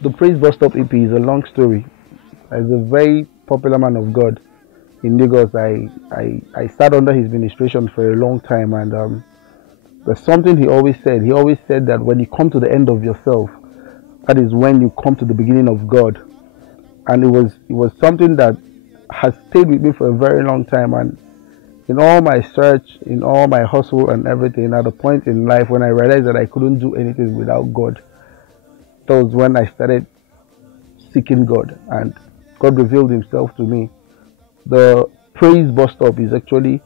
The Praise Bus Stop EP is a long story. As a very popular man of God in Lagos, I sat under his ministration for a long time, and there's something he always said. He always said that when you come to the end of yourself, that is when you come to the beginning of God. And it was something that has stayed with me for a very long time. And in all my search, in all my hustle and everything, at a point in life when I realized that I couldn't do anything without God, that was when I started seeking God, and God revealed himself to me. The Praise Bus Stop is actually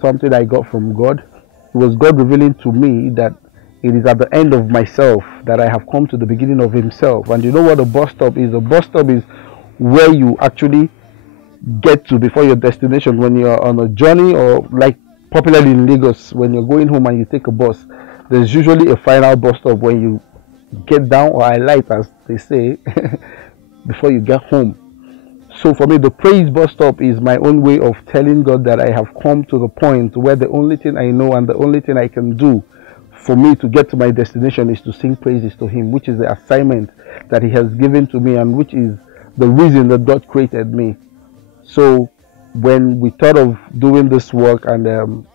something I got from God. It was God revealing to me that it is at the end of myself that I have come to the beginning of himself. And you know what a bus stop is? A bus stop is where you actually get to before your destination when you're on a journey, or like popularly in Lagos, when you're going home and you take a bus, there's usually a final bus stop when you get down, or alight as they say, before you get home. So for me, the Praise Bus Stop is my own way of telling God that I have come to the point where the only thing I know and the only thing I can do for me to get to my destination is to sing praises to him, which is the assignment that he has given to me, and which is the reason that God created me. So when we thought of doing this work, and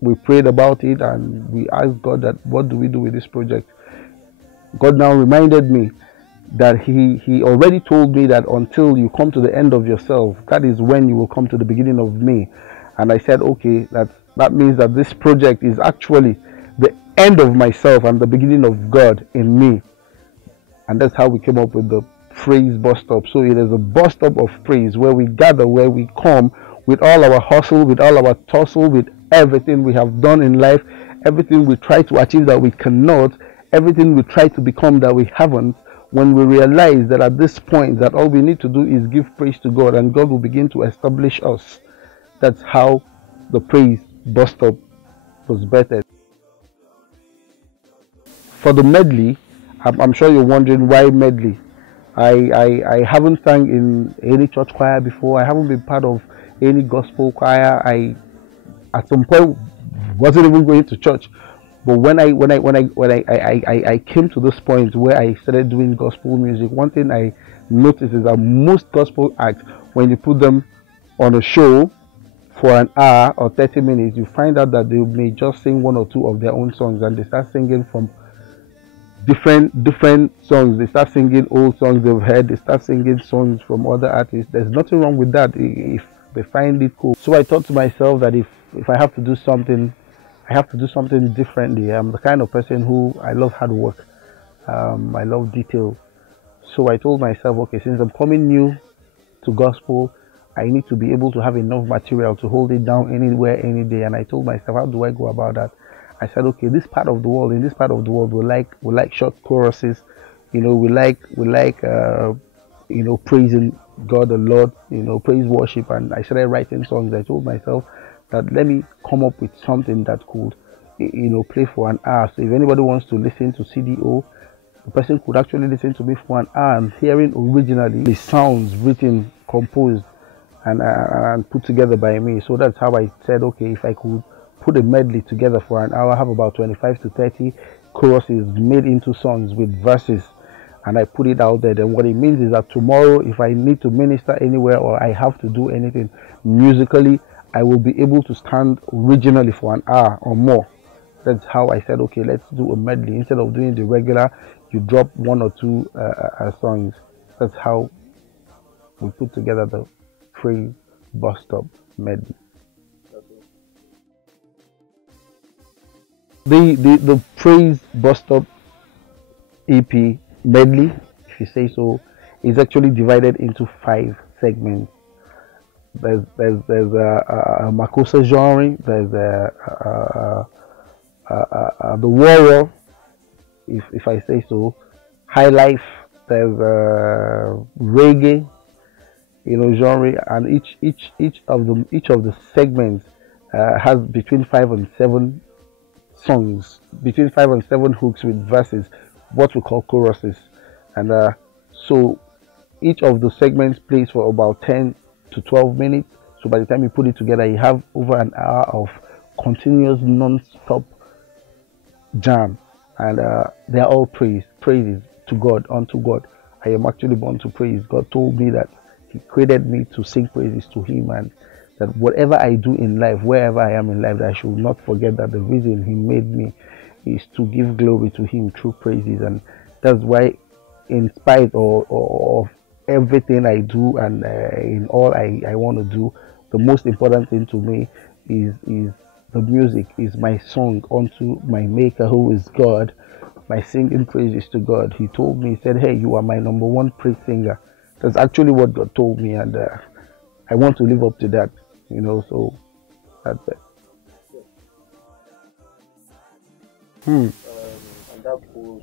we prayed about it, and we asked God that what do we do with this project, God now reminded me that he already told me that until you come to the end of yourself, that is when you will come to the beginning of me. And I said, okay, that means that this project is actually the end of myself and the beginning of God in me. And that's how we came up with the Praise Bus Stop. So it is a bus stop of praise, where we gather, where we come with all our hustle, with all our tussle, with everything we have done in life, everything we try to achieve that we cannot, everything we try to become that we haven't. When we realize that at this point that all we need to do is give praise to God, and God will begin to establish us. That's how the Praise Bus Stop was birthed. For the medley, I'm sure you're wondering why medley. I haven't sang in any church choir before. I haven't been part of any gospel choir. I at some point wasn't even going to church. But when I came to this point where I started doing gospel music, one thing I noticed is that most gospel acts, when you put them on a show for an hour or 30 minutes, you find out that they may just sing one or two of their own songs, and they start singing from different songs. They start singing old songs they've heard. They start singing songs from other artists. There's nothing wrong with that if they find it cool. So I thought to myself that if I have to do something, I have to do something differently. I'm the kind of person who, I love hard work. I love detail. So I told myself, okay, since I'm coming new to gospel, I need to be able to have enough material to hold it down anywhere, any day. And I told myself, how do I go about that? I said, okay, in this part of the world, we like short choruses. You know, we like praising God the Lord, praise worship. And I started writing songs. I told myself that let me come up with something that could, play for an hour. So if anybody wants to listen to CDO, the person could actually listen to me for an hour and hearing originally the sounds written, composed, and put together by me. So that's how I said, okay, if I could put a medley together for an hour, have about 25 to 30 choruses made into songs with verses, and I put it out there, then what it means is that tomorrow, if I need to minister anywhere or I have to do anything musically, I will be able to stand originally for an hour or more. That's how I said, okay, let's do a medley. Instead of doing the regular, you drop one or two songs. That's how we put together the Praise Bus Stop medley. The Praise Bus Stop EP medley, if you say so, is actually divided into 5 segments. There's a Makossa genre. There's the Warrior, if I say so, High Life. There's reggae, genre, and each of the segments has between 5 and 7 songs, between 5 and 7 hooks with verses, what we call choruses. And so each of the segments plays for about 10 to 12 minutes. So by the time you put it together, you have over an hour of continuous non-stop jam. And they are all praises to God, unto God. I am actually born to praise. God told me that He created me to sing praises to Him, and that whatever I do in life, wherever I am in life, that I should not forget that the reason He made me is to give glory to Him through praises. And that's why, in spite of everything I do and in all I want to do, the most important thing to me is the music, is my song unto my Maker, who is God. My singing praises to God. He told me, He said, "Hey, you are my number one praise singer." That's actually what God told me, and I want to live up to that, so that's it. And that goes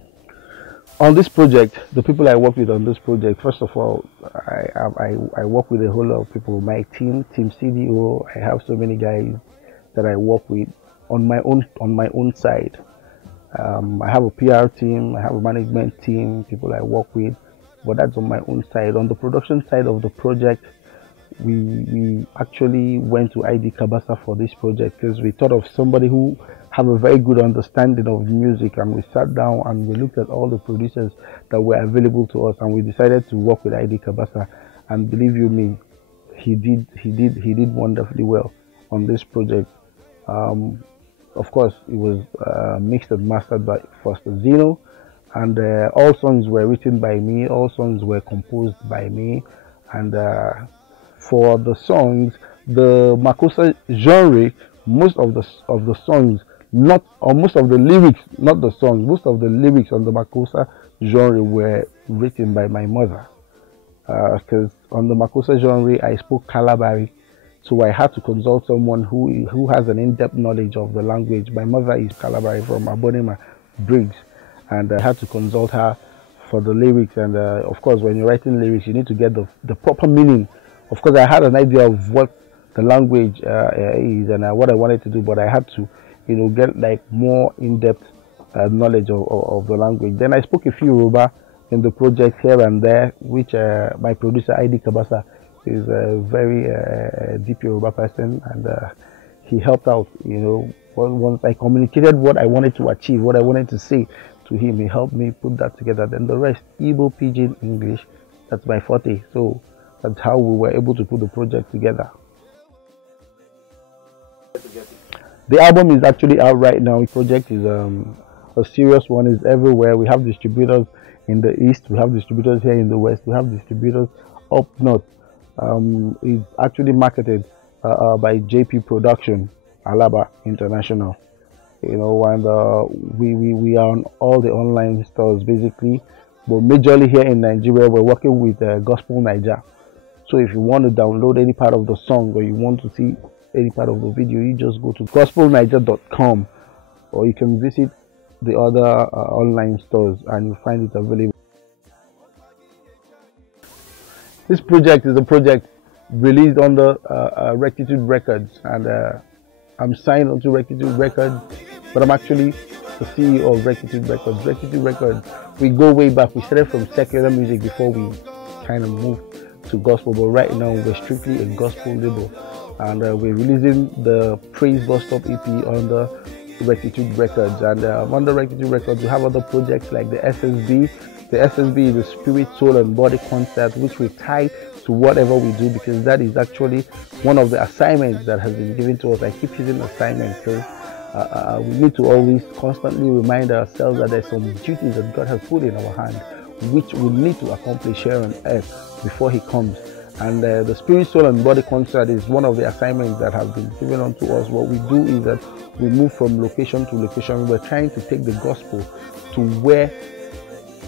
on this project. The people I work with on this project, first of all, I work with a whole lot of people. My team CDO, I have so many guys that I work with on my own side. I have a PR team, I have a management team, people I work with, but that's on my own side. On the production side of the project, we actually went to ID Kabasa for this project because we thought of somebody who have a very good understanding of music, and we sat down and we looked at all the producers that were available to us, and we decided to work with ID Kabasa. And believe you me, he did wonderfully well on this project. Of course, it was mixed and mastered by Foster Zeno, and all songs were written by me, all songs were composed by me. And for the songs, the Makossa genre, most of the songs, most of the lyrics, not the songs, most of the lyrics on the Makossa genre were written by my mother. Because on the Makossa genre, I spoke Kalabari. So I had to consult someone who has an in-depth knowledge of the language. My mother is Kalabari from Abonema Briggs, and I had to consult her for the lyrics. And of course, when you're writing lyrics, you need to get the proper meaning. Of course, I had an idea of what the language is and what I wanted to do, but I had to, get like more in-depth knowledge of the language. Then I spoke a few Yoruba in the project here and there, which my producer ID Kabasa is a very deep Yoruba person, and he helped out. Once I communicated what I wanted to achieve, what I wanted to say to him, he helped me put that together. Then the rest, Igbo, Pidgin, English, that's my forte. So that's how we were able to put the project together. The album is actually out right now. The project is a serious one. Is everywhere. We have distributors in the east, we have distributors here in the west, we have distributors up north. Is actually marketed by JP Production, Alaba International. And we are on all the online stores basically, but majorly here in Nigeria we're working with Gospel Niger. So if you want to download any part of the song or you want to see any part of the video, you just go to gospelniger.com, or you can visit the other online stores and you find it available. This project is a project released under Rectitude Records, and I'm signed onto Rectitude Records, but I'm actually the CEO of Rectitude Records. Rectitude Records, we go way back. We started from secular music before we kind of moved to gospel, but right now we're strictly a gospel label, and we're releasing the Praise Bus Stop EP under Rectitude Records. And under Rectitude Records, we have other projects like the SSB. The SSB is the Spirit, Soul and Body concept, which we tie to whatever we do, because that is actually one of the assignments that has been given to us. I keep using assignments because we need to always constantly remind ourselves that there's some duties that God has put in our hand, which we need to accomplish here on earth before He comes. And the Spirit, Soul and Body concert is one of the assignments that have been given unto us. What we do is that we move from location to location. We're trying to take the gospel to where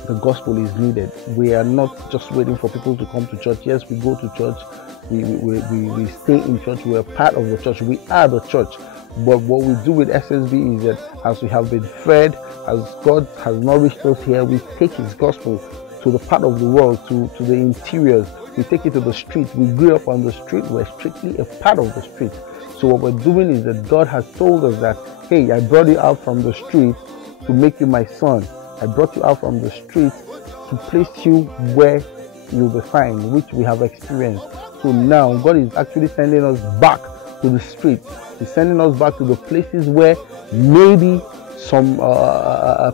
the gospel is needed. We are not just waiting for people to come to church. Yes, we go to church, we stay in church, we are part of the church, we are the church. But what we do with SSB is that as we have been fed, as God has nourished us here, we take His gospel to the part of the world, to the interiors. We take it to the street. We grew up on the street. We're strictly a part of the street. So what we're doing is that God has told us that hey, I brought you out from the street to make you my son. I brought you out from the street to place you where you'll be fine, which we have experienced. So now God is actually sending us back to the street. He's sending us back to the places where maybe some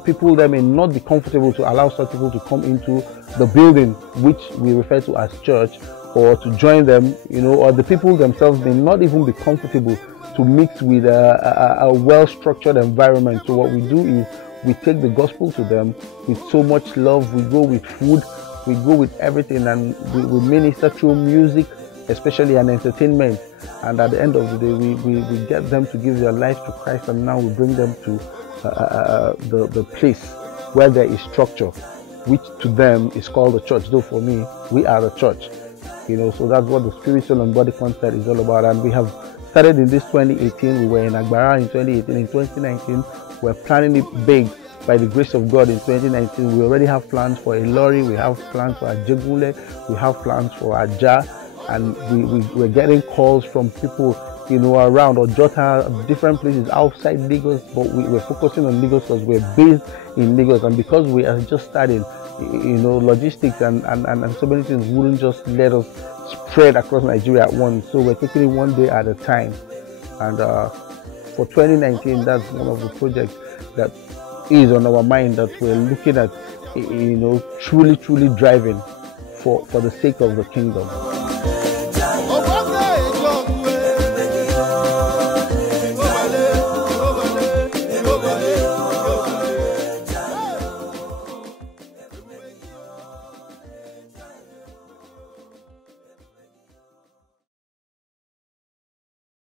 people that may not be comfortable to allow such people to come into the building, which we refer to as church, or to join them, or the people themselves may not even be comfortable to mix with a well-structured environment. So what we do is we take the gospel to them with so much love. We go with food, we go with everything, and we minister through music, especially, and entertainment. And at the end of the day, we get them to give their life to Christ, and now we bring them to the place where there is structure, which to them is called the church. Though for me, we are the church. So that's what the Spirit, Soul, and Body concert is all about. And we have started in this 2018. We were in Agbara in 2018. In 2019, we're planning it big by the grace of God. In 2019, we already have plans for Ilori, we have plans for Ajegunle, we have plans for Aja, and we're getting calls from people, around Ojota, different places outside Lagos, but we're focusing on Lagos because we're based in Lagos, and because we are just starting, logistics and so many things wouldn't just let us spread across Nigeria at once. So we're taking it one day at a time. And for 2019, that's one of the projects that is on our mind, that we're looking at, truly driving for the sake of the kingdom.